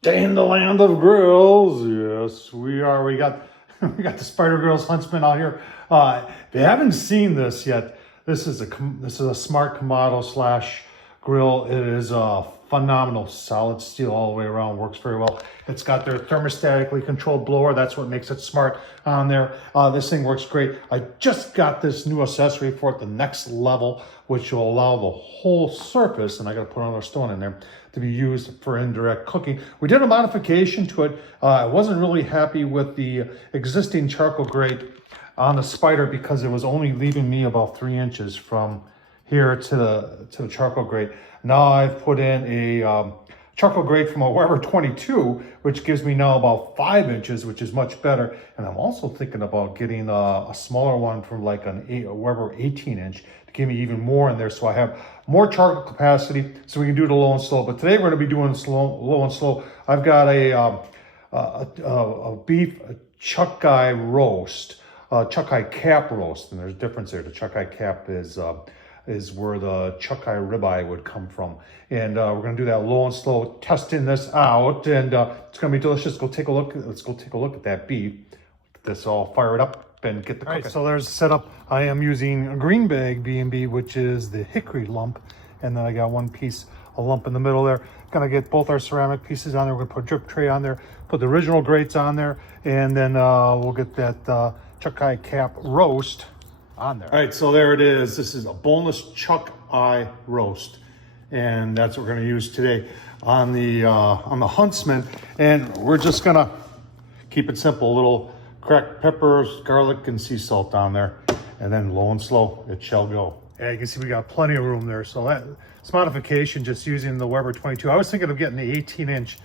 Day in the land of grills. Yes, we are. We got we got the Spider Grills Huntsman out here. If you haven't seen this yet, this is a smart Kamado slash grill. It is phenomenal, solid steel all the way around. Works very well. It's got their thermostatically controlled blower. That's what makes it smart on there. This thing works great. I just got this new accessory for it, the next level, which will allow the whole surface, and I got to put another stone in there, to be used for indirect cooking. We did a modification to it. I wasn't really happy with the existing charcoal grate on the Spider because it was only leaving me about 3 inches from here to the charcoal grate. Now I've put in a charcoal grate from a Weber 22, which gives me now about 5 inches, which is much better. And I'm also thinking about getting a smaller one from like a Weber 18 inch to give me even more in there, so I have more charcoal capacity, so we can do the low and slow. But today we're going to be doing low and slow. I've got a beef chuck eye roast, chuck eye cap roast, and there's a difference there. The chuck eye cap is where the chuck eye ribeye would come from. And we're gonna do that low and slow, testing this out, and it's gonna be delicious. Let's go take a look at that beef. Get this all fired up and get the cooking. All right, so there's the setup. I am using a green bag B&B, which is the hickory lump, and then I got one piece, a lump in the middle there. Gonna get both our ceramic pieces on there. We're gonna put a drip tray on there, put the original grates on there, and then we'll get that chuck eye cap roast on there. All right, so there it is. This is a boneless chuck eye roast, and that's what we're going to use today on the Huntsman. And we're just gonna keep it simple: little cracked peppers, garlic, and sea salt on there, and then low and slow it shall go. Yeah, you can see we got plenty of room there. So that's modification, just using the Weber 22. I was thinking of getting the 18-inch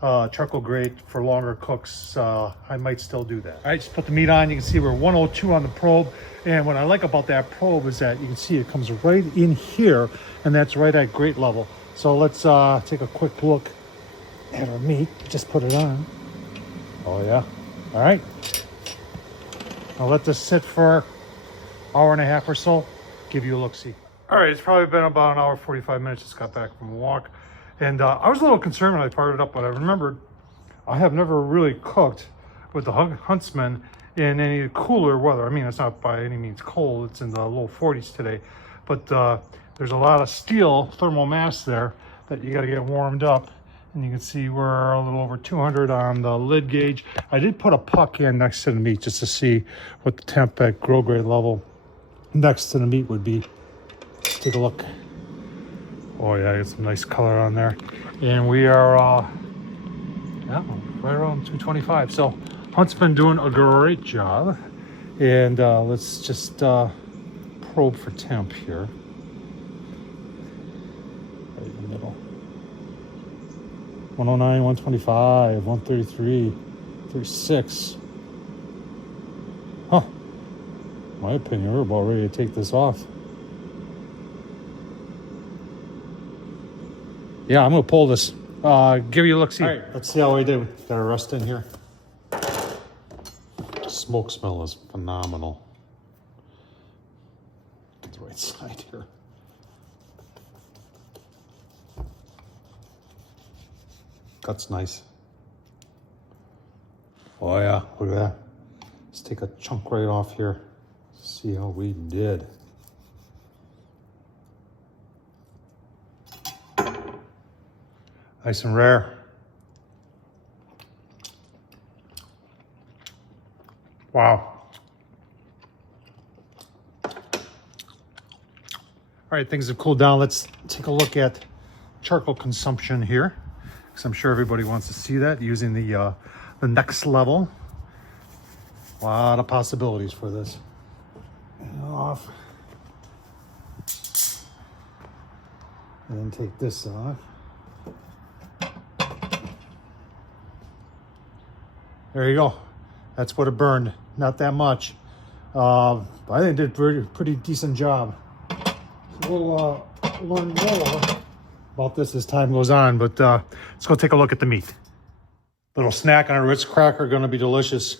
charcoal grate for longer cooks. I might still do that. All right, just put the meat on. You can see we're 102 on the probe. And what I like about that probe is that you can see it comes right in here, and that's right at grate level. So let's take a quick look at our meat. Just put it on. Oh yeah. All right. I'll let this sit for an hour and a half or so. Give you a look-see. All right, it's probably been about an hour, 45 minutes. Just got back from a walk. And I was a little concerned when I fired it up, but I remembered I have never really cooked with the Huntsman in any cooler weather. I mean, it's not by any means cold. It's in the low 40s today. But there's a lot of steel thermal mass there that you got to get warmed up. And you can see we're a little over 200 on the lid gauge. I did put a puck in next to the meat just to see what the temp at grill grade level next to the meat would be. Take a look. Oh yeah, got some nice color on there. And we are yeah, right around 225. So Huntsman doing a great job. And let's just probe for temp here. Right in the middle. 109, 125, 133, 36. Huh. In my opinion, we're about ready to take this off. Yeah, I'm gonna pull this. Give you a look-see. All right, let's see how we do. Got a rust in here. The smoke smell is phenomenal. Get the right side here. That's nice. Oh yeah, look at that. Let's take a chunk right off here. See how we did. Nice and rare. Wow. All right, things have cooled down. Let's take a look at charcoal consumption here, because I'm sure everybody wants to see that using the next level. A lot of possibilities for this. And off. And then take this off. There you go. That's what it burned. Not that much. I think it did a pretty decent job. So we'll learn more about this as time goes on, but let's go take a look at the meat. Little snack on a Ritz cracker, gonna be delicious.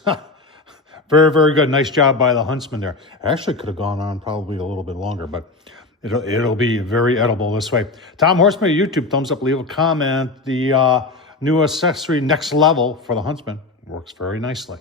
Very, very good. Nice job by the Huntsman there. Actually could have gone on probably a little bit longer, but it'll be very edible this way. Tom Horsman, YouTube, thumbs up, leave a comment. The new accessory next level for the Huntsman. Works very nicely.